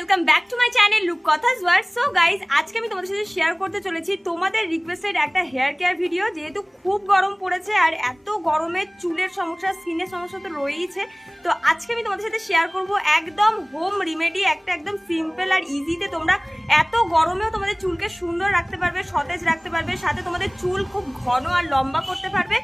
Welcome back to my channel Rupkatha's world. So guys, আজকে আমি তোমাদের সাথে শেয়ার করতে চলেছি তোমাদের রিকোয়েস্টেড একটা হেয়ার কেয়ার ভিডিও। যেহেতু খুব গরম পড়েছে আর এত গরমে চুলের সমস্যা, স্কিনের সমস্যা তো রয়েইছে, তো আজকে আমি তোমাদের সাথে শেয়ার করব একদম হোম রেমেডি, একটা একদম সিম্পল আর ইজিতে তোমরা এত গরমেও তোমাদের চুলকে সুন্দর রাখতে পারবে, সতেজ রাখতে পারবে, সাথে তোমাদের চুল খুব ঘন আর লম্বা করতে পারবে।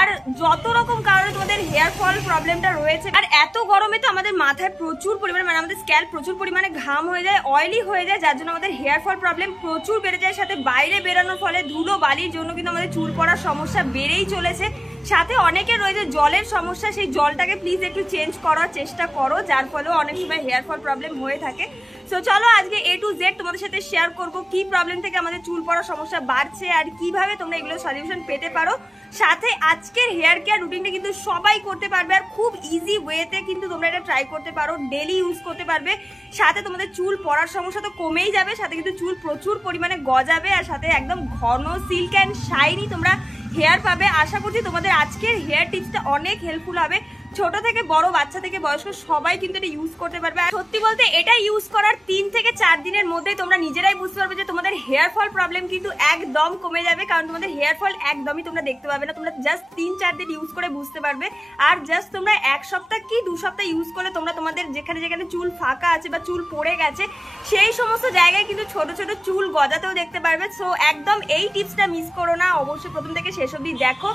আর যত রকম কারণে তোমাদের হেয়ার ফল প্রবলেমটা রয়েছে, আর এত গরমে তো আমাদের মাথায় প্রচুর পরিমাণে মানে আমাদের স্ক্যাল্প প্রচুর পরিমাণে ঘাম হয়ে যায়, অয়েলি হয়ে যায়, যার জন্য আমাদের হেয়ার ফল প্রবলেম প্রচুর বেড়ে যায়। সাথে বাইরে বেরানোর ফলে ধুলো বালির জন্য কিন্তু আমাদের চুল পড়ার সমস্যা বেড়েই চলেছে। সাথে অনেকের রয়েছে জলের সমস্যা, সেই জলটাকে প্লিজ একটু চেঞ্জ করার চেষ্টা করো, যার ফলেও অনেক সময় হেয়ার ফল প্রবলেম হয়ে থাকে। সো চলো আজকে A to Z তোমাদের সাথে শেয়ার করবো কি প্রবলেম থেকে আমাদের চুল পড়ার সমস্যা বাড়ছে আর কিভাবে তোমরা এগুলো সলিউশন পেতে পারো। সাথে আজকের হেয়ার কেয়ার রুটিনটা কিন্তু সবাই করতে পারবে আর খুব ইজি ওয়েতে কিন্তু তোমরা এটা ট্রাই করতে পারো, ডেলি ইউজ করতে পারবে। সাথে তোমাদের চুল পড়ার সমস্যা তো কমেই যাবে, সাথে কিন্তু চুল প্রচুর পরিমাণে গজাবে, আর সাথে একদম ঘন সিল্ক অ্যান্ড শাইনি তোমরা হেয়ার পাবে। আশা করছি তোমাদের আজকের হেয়ার টিপসটা অনেক হেল্পফুল হবে। ছোট থেকে বড়, বাচ্চা থেকে বয়স্ক সবাই কিন্তু এটা ইউজ করতে পারবে। আর সত্যি বলতে এটা ইউজ করার 3 থেকে 4 দিনের মধ্যেই তোমরা নিজেরাই বুঝতে পারবে যে তোমাদের হেয়ার ফল প্রবলেম কিন্তু একদম কমে যাবে, কারণ তোমাদের হেয়ার ফল একদমই তোমরা দেখতে পাবে না। তোমরা জাস্ট 3-4 দিন ইউজ করে বুঝতে পারবে। আর জাস্ট তোমরা 1 সপ্তাহ কি 2 সপ্তাহ ইউজ করলে তোমরা তোমাদের যেখানে যেখানে চুল ফাঁকা আছে বা চুল পড়ে গেছে সেই সমস্ত জায়গায় কিন্তু ছোট ছোট চুল গজাতেও দেখতে পারবে। সো একদম এই টিপসটা মিস করো না, অবশ্যই প্রথম থেকে শেষ অবধি দেখো,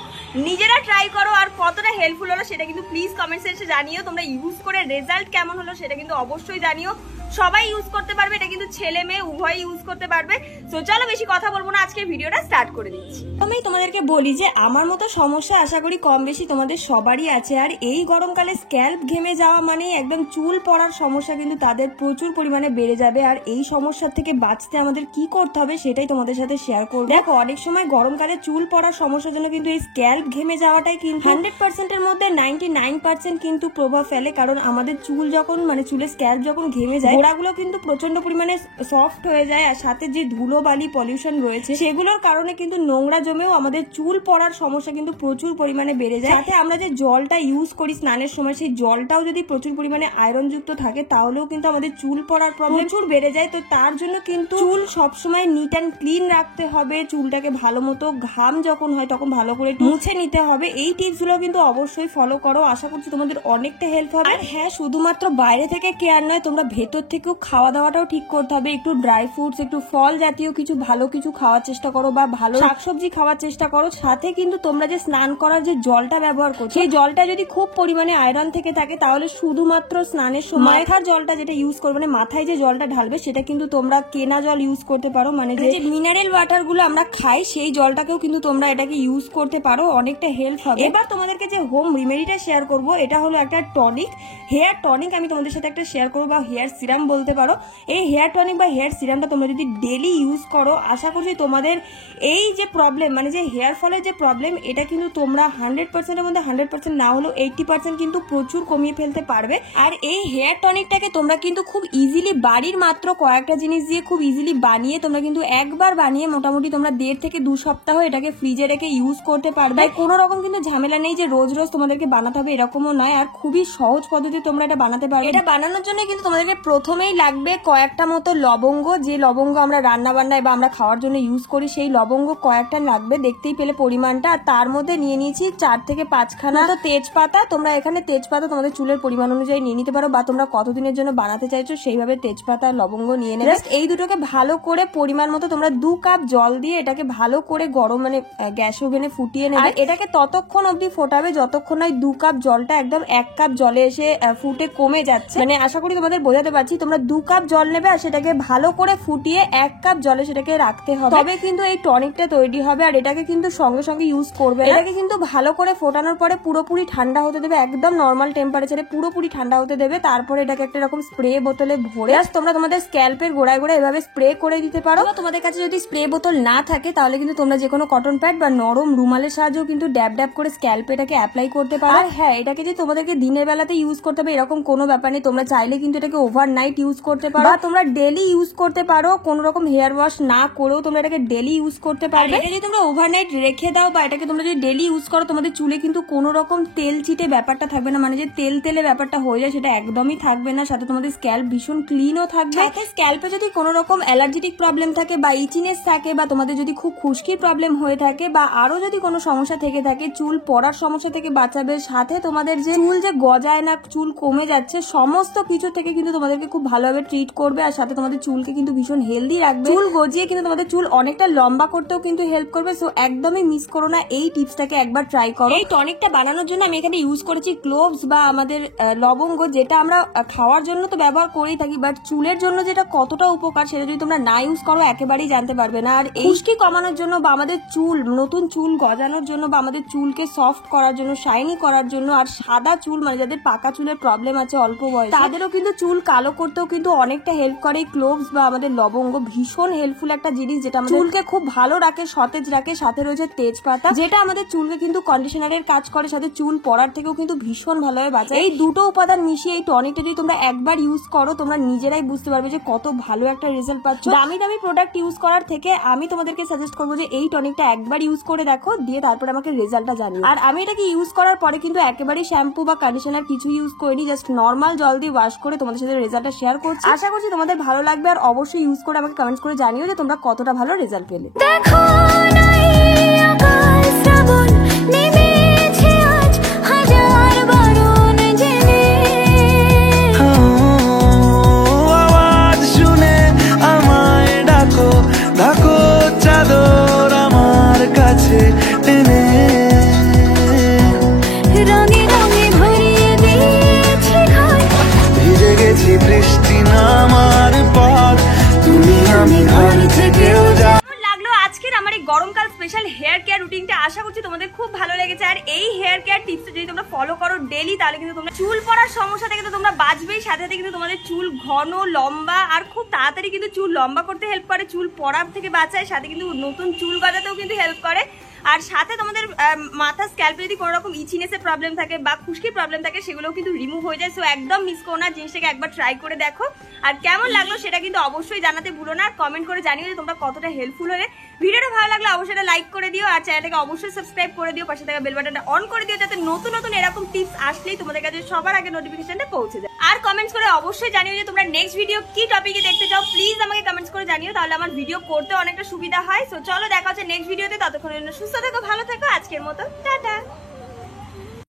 নিজেরা ট্রাই করো, আর কতটা হেল্পফুল হলো সেটা কিন্তু প্লিজ কমেন্টসে এসে জানিও। তোমরা ইউজ করে রেজাল্ট কেমন হলো সেটা কিন্তু অবশ্যই জানিও। সবাই ইউজ করতে পারবে, এটা কিন্তু ছেলে মেয়ে উভয়ই ইউজ করতে পারবে। তো চলো বেশি কথা বলবো না, আজকে ভিডিওটা স্টার্ট করে দিচ্ছি। আমি তোমাদেরকে বলি যে আমার মতো সমস্যা আশা করি কম বেশি তোমাদের সবারই আছে। আর এই গরমকালে স্ক্যাল্প ঘেমে যাওয়া মানে একদম চুল পড়ার সমস্যা কিন্তু তাদের প্রচুর পরিমাণে বেড়ে যাবে। আর এই সমস্যার থেকে বাঁচতে আমাদের কি করতে হবে সেটাই তোমাদের সাথে শেয়ার করবো। দেখো, অনেক সময় গরমকালে চুল পড়ার সমস্যার জন্য কিন্তু এই স্ক্যাল্প ঘেমে যাওয়াটাই কিন্তু 100%-এর মধ্যে 99% কিন্তু প্রভাব ফেলে। কারণ আমাদের চুল যখন মানে চুলের স্ক্যাল্প যখন ঘেমে যায়, গোড়াগুলো কিন্তু প্রচন্ড পরিমাণে সফট হয়ে যায়, আর সাথে যে ধুলো বালি পলিউশন রয়েছে সেগুলোর কারণে কিন্তু নোংরা জমেও আমাদের চুল পড়ার সমস্যা কিন্তু প্রচুর পরিমাণে বেড়ে যায়। সাথে আমরা যে জলটা ইউজ করি স্নানের সময়, সেই জলটাও যদি প্রচুর পরিমাণে আয়রন যুক্ত থাকে তাহলেও কিন্তু আমাদের চুল পড়ার প্রবলেম প্রচুর বেড়ে যায়। তো তার জন্য কিন্তু চুল সবসময় নিট অ্যান্ড ক্লিন রাখতে হবে, চুলটাকে ভালো মতো ঘাম যখন হয় তখন ভালো করে মুছে নিতে হবে। এই টিপস গুলো কিন্তু অবশ্যই ফলো করো, আশা করছি তোমাদের অনেকটা হেল্প হবে। আর হ্যাঁ, শুধুমাত্র বাইরে থেকে কেয়ার নয়, তোমরা ভেতর থেকেও খাওয়া দাওয়াটাও ঠিক করতে হবে। একটু ড্রাই ফ্রুটস, একটু ফল জাতীয় কিছু ভালো কিছু খাওয়ার চেষ্টা করো, বা ভালো শাকসবজি খাওয়ার চেষ্টা করো। সাথে কিন্তু তোমরা যে স্নান করার যে জলটা ব্যবহার করছো, সেই জলটা যদি খুব পরিমাণে আয়রন থেকে থাকে তাহলে শুধুমাত্র স্নানের সময় মাথার জলটা যেটা ইউজ করবে, মানে মাথায় যে জলটা ঢালবে সেটা কিন্তু তোমরা কেনা জল ইউজ করতে পারো। মানে যে মিনারেল ওয়াটার গুলো আমরা খাই সেই জলটাকেও কিন্তু তোমরা এটাকে ইউজ করতে পারো, অনেকটা হেল্প হবে। এবার তোমাদেরকে যে হোম রেমেডিটা শেয়ার করব, এটা হলো একটা টনিক, হেয়ার টনিক। আমি তোমাদের সাথে একটা শেয়ার করবো, বা হেয়ার সিরাম বলতে পারো। এই হেয়ার টনিক বা হেয়ার সিরামটা তোমরা যদি ডেলি ইউজ করো, আশা করছি তোমাদের এই যে প্রবলেম মানে যে হেয়ার ফলের যে প্রবলেম, এটা কিন্তু তোমরা 100%-এর মধ্যে 100% না হলেও 80% কিন্তু প্রচুর কমিয়ে ফেলতে পারবে। আর এই হেয়ার টনিকটাকে তোমরা কিন্তু খুব ইজিলি বাড়ির মাত্র কয়েকটা জিনিস দিয়ে খুব ইজিলি বানিয়ে তোমরা কিন্তু একবার বানিয়ে মোটামুটি তোমরা 1.5 থেকে 2 সপ্তাহ এটাকে ফ্রিজে রেখে ইউজ করতে পারবে। কোনো রকম কিন্তু ঝামেলা নেই যে রোজ রোজ তোমাদেরকে বানাতে হবে, এরকমও নয়। আর খুবই সহজ পদ্ধতি তোমরা এটা বানাতে পারবে। এটা বানানোর জন্য কিন্তু তোমাদেরকে প্রথমেই লাগবে কয়েকটা মতো লবঙ্গ, যে লবঙ্গ আমরা রান্না বান্নায় বা আমরা খাওয়ার জন্য ইউজ করি, সেই লবঙ্গ কয়েকটা লাগবে, দেখতেই পেলে পরিমাণটা। আর তার মধ্যে নিয়ে নিয়েছি 4 থেকে 5 খানা তো তেজপাতা। তোমরা এখানে তেজপাতা তোমাদের চুলের পরিমাণ অনুযায়ী নিয়ে নিতে পারো, বা তোমরা কতদিনের জন্য বানাতে চাইছো সেইভাবে তেজপাতা লবঙ্গ নিয়ে নেবে। এই দুটোকে ভালো করে পরিমাণ মতো তোমরা 2 কাপ জল দিয়ে এটাকে ভালো করে গরম মানে গ্যাস ওভেনে ফুটিয়ে নেবে। আর এটাকে ততক্ষণ অবধি ফোটাবে যতক্ষণ না 2 কাপ জলটা একদম 1 কাপ জলে এসে ফুটে কমে যাচ্ছে। মানে আশা করি তোমাদের বোঝাতে পারছি। তোমরা 2 কাপ জল নেবে আর সেটাকে ভালো করে ফুটিয়ে 1 কাপ জলে সেটাকে রাখতে হবে, তবে কিন্তু এই টনিকটা তৈরি হবে। আর এটাকে কিন্তু সঙ্গে সঙ্গে ইউজ করবে, এটাকে কিন্তু ভালো করে ফোটানোর পরে পুরোপুরি ঠান্ডা হতে দেবে, একদম নর্মাল টেম্পারেচারে পুরোপুরি ঠান্ডা হতে দেবে। তারপরে এটাকে একটা এরকম স্প্রে বোতলে ভরে তোমরা তোমাদের স্ক্যাল্পের গোড়ায় গোড়ায় এভাবে স্প্রে করে দিতে পারো। তোমাদের কাছে যদি স্প্রে বোতল না থাকে তাহলে কিন্তু তোমরা যে কোনো কটন প্যাড বা নরম রুমালের সাহায্যেও কিন্তু ড্যাব ড্যাব করে স্ক্যাল্পে এটাকে অ্যাপ্লাই করতে পারো। আর হ্যাঁ, এটাকে যে তোমাদেরকে দিনের বেলাতে ইউজ করতে হবে এরকম কোনো ব্যাপার নেই, তোমরা চাইলে কিন্তু এটাকে ওভারনাইট ওভারনাইট ইউজ করতে পারো, বা তোমরা ডেলি ইউজ করতে পারো। কোনো রকম হেয়ার ওয়াশ না করেও তোমরা এটাকে ডেলি ইউজ করতে পারবে। এটা যদি তোমরা ওভারনাইট রেখে দাও বা এটাকে তোমরা যদি ডেলি ইউজ করো, তোমাদের চুলে কিন্তু কোনো রকম তেল চিটে ব্যাপারটা থাকবে না, মানে যে তেল তেলে ব্যাপারটা হয়ে যায় সেটা একদমই থাকবে না। সাথে তোমাদের স্ক্যাল্প ভীষণ ক্লিনও থাকবে। সাথে স্ক্যাল্পে যদি কোনো রকম অ্যালার্জেটিক প্রবলেম থাকে বা ইচিনেস থাকে, বা তোমাদের যদি খুব খুশকির প্রবলেম হয়ে থাকে, বা আরো যদি কোনো সমস্যা থেকে থাকে, চুল পড়ার সমস্যা থেকে বাঁচাবে। সাথে তোমাদের যে চুল যে গজায় না, চুল কমে যাচ্ছে, সমস্ত কিছু থেকে কিন্তু তোমাদেরকে খুব ভালোভাবে ট্রিট করবে। আর সাথে তোমাদের চুলকে কিন্তু ভীষণ হেলদি রাখবে। চুল গজিয়ে কিন্তু তোমাদের চুল অনেকটা লম্বা করতেও কিন্তু হেল্প করবে। সো একদমই মিস করো না, এই টিপসটাকে একবার ট্রাই করো। এই টনিকটা বানানোর জন্য আমি এখানে ইউজ করেছি ক্লোভস বা আমাদের লবঙ্গ, যেটা আমরা খাওয়ার জন্য তো ব্যবহার করেই থাকি, বাট চুলের জন্য যেটা কতটা উপকার সেটা যদি তোমরা না ইউজ করো একেবারেই জানতে পারবে না। আর এই খুশকি কমানোর জন্য বা আমাদের চুল নতুন চুল গজানোর জন্য বা আমাদের চুলকে সফট করার জন্য, শাইনি করার জন্য, আর সাদা চুল মানে যাদের পাকা চুলের প্রবলেম আছে অল্প বয়সে, তাদেরও কিন্তু চুল কালো করতেও কিন্তু অনেকটা হেল্প করে ক্লোভস বা আমাদের লবঙ্গ। ভীষণ হেল্পফুল একটা জিনিস যেটা আমাদের চুলকে খুব ভালো রাখে, সতেজ রাখে। সাথে রয়েছে তেজপাতা, যেটা আমাদের চুলকে কিন্তু কন্ডিশনারের কাজ করে, সাথে চুল পড়ার থেকেও কিন্তু ভীষণ ভালোভাবে বাঁচায়। এই দুটো উপাদান মিশিয়ে এই টনিকটা যদি তোমরা একবার ইউজ করো, তোমরা নিজেরাই বুঝতে পারবে যে কত ভালো একটা রেজাল্ট পাচ্ছ। দামি দামি প্রোডাক্ট ইউজ করার থেকে আমি তোমাদেরকে সাজেস্ট করবো যে এই টনিকটা একবার ইউজ করে দেখো, দিয়ে তারপরে আমাকে রেজাল্টটা জানিও। আর আমি এটাকে ইউজ করার পরে কিন্তু একেবারেই শ্যাম্পু বা কন্ডিশনার কিছু ইউজ করিনি, জাস্ট নর্মাল জল দিয়ে ওয়াশ করে তোমাদের সাথে রেজাল্টটা শেয়ার করছি। আশা করছি তোমাদের ভালো লাগবে, আর অবশ্যই ইউজ করে আমাকে কমেন্টস করে জানিও যে তোমরা কতটা ভালো রেজাল্ট পেলে। দেখো বৃষ্টি নামার পর তুমি আমি ঘর থেকেও যা লাগলো আজকের আমার এই গরমকাল স্পেশাল হেয়ার কেয়ার রুটিনটা। আশা করছি তোমাদের খুব ভালো লেগেছে। আর এই হেয়ার কেয়ার টিপস যদি তোমরা ফলো করো ডেলি, তাহলে কিন্তু তোমরা চুল পড়ার সমস্যা থেকে তো তোমরা বাঁচবেই, সাথে সাথে কিন্তু তোমাদের চুল ঘন লম্বা আর খুব তাড়াতাড়ি কিন্তু চুল লম্বা করতে হেল্প করে, চুল পড়ার থেকে বাঁচায়, সাথে কিন্তু নতুন চুল গজাতেও কিন্তু হেল্প করে। আর সাথে তোমাদের মাথা স্ক্যাল্পে যদি কোনো রকম ইচিনেসের প্রবলেম থাকে বা খুশকির প্রবলেম থাকে, সেগুলোও কিন্তু রিমুভ হয়ে যায়। সো একদম মিস করো না, জিনিসটাকে একবার ট্রাই করে দেখো। আর কেমন লাগলো সেটা কিন্তু অবশ্যই জানাতে ভুলো না, আর কমেন্ট করে জানিও যে তোমরা কতটা হেল্পফুল হলে। ভিডিওটা ভালো লাগলে অবশ্যই লাইক করে দিও, আর চ্যানেলটাকে অবশ্যই সাবস্ক্রাইব করে দিও, পাশে থাকা বেল বাটনটা অন করে দিও, যাতে নতুন নতুন এরকম টিপস আসলেই তোমাদের কাছে সবার আগে নোটিফিকেশনটা পৌঁছে যায়। আর কমেন্টস করে অবশ্যই জানিও যে তোমরা নেক্সট ভিডিও কি টপিকে দেখতে চাও। প্লিজ আমাকে কমেন্টস করে জানিও, তাহলে আমার ভিডিও করতে অনেকটা সুবিধা হয়। সো চলো দেখা হচ্ছে নেক্সট ভিডিওতে, ততক্ষণের জন্য সুস্থ থেকো, ভালো থেকো। আজকের মতো টাটা।